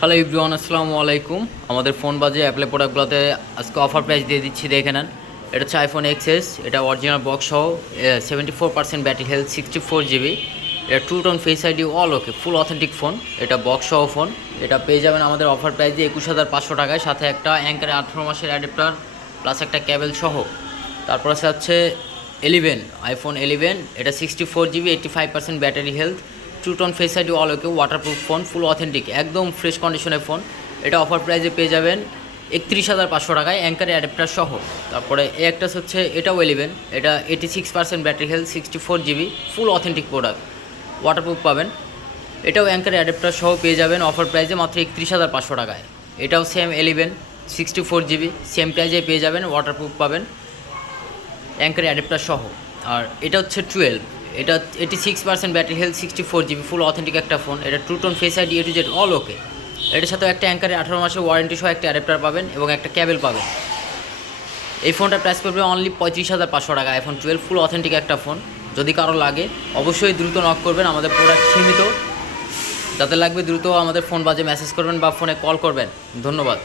Hello everyone, আসসালামু আলাইকুম। আমাদের ফোন বাজে অ্যাপেল প্রোডাক্টগুলোতে আজকে অফার প্রাইস দিয়ে দিচ্ছি, দেখে নেন। এটা হচ্ছে আইফোন এক্সএস, এটা অরিজিনাল বক্স সহ 74% ব্যাটারি হেলথ, 64 GB। এটা two tone face ID, all okay, full authentic phone. এটা বক্স সহ ফোন। এটা পেয়ে যাবেন আমাদের অফার প্রাইস দিয়ে 21,500 টাকায়, সাথে একটা অ্যাঙ্কারে 18 মাসের অ্যাডাপ্টার প্লাস একটা কেবল সহ। তারপর হচ্ছে 11, আইফোন 11। এটা 64 GB, 85% battery health, two tone face ID, all okay, waterproof phone, full authentic, একদম ফ্রেশ কন্ডিশনের ফোন। এটা অফার প্রাইসে পেয়ে যাবেন 31,500 টাকায়, অ্যাঙ্কারে অ্যাডাপ্টার সহ। তারপরে একটা হচ্ছে এটাও 11, এটা 86% battery health, 64 GB, full authentic product, waterproof পাবেন। এটাও অ্যাঙ্কারে অ্যাডাপ্টার সহ পেয়ে যাবেন অফার প্রাইসে মাত্র 31,500 টাকায়। এটাও সেম 11, 64 GB, সেম প্রাইসে পেয়ে যাবেন, ওয়াটারপ্রুফ পাবেন, অ্যাঙ্কারে অ্যাডাপ্টার সহ। আর এটা হচ্ছে 12, এটা 86% battery health, 64 GB, full authentic একটা ফোন। এটা two tone face ID, A to Z, all okay. এটার সাথে একটা অ্যাঙ্কারে 18 মাসের ওয়ারেন্টি সহ একটা অ্যাডাপ্টার পাবেন এবং একটা কেবল পাবেন। এই ফোনটার প্রাইস পড়বে অনলি 35,500 টাকা। আইফোন 12, ফুল অথেন্টিক একটা ফোন। যদি কারো লাগে অবশ্যই দ্রুত নক করবেন, আমাদের প্রোডাক্ট সীমিত, যাদের লাগবে দ্রুত আমাদের ফোন বাজে মেসেজ করবেন বা ফোনে কল করবেন। ধন্যবাদ।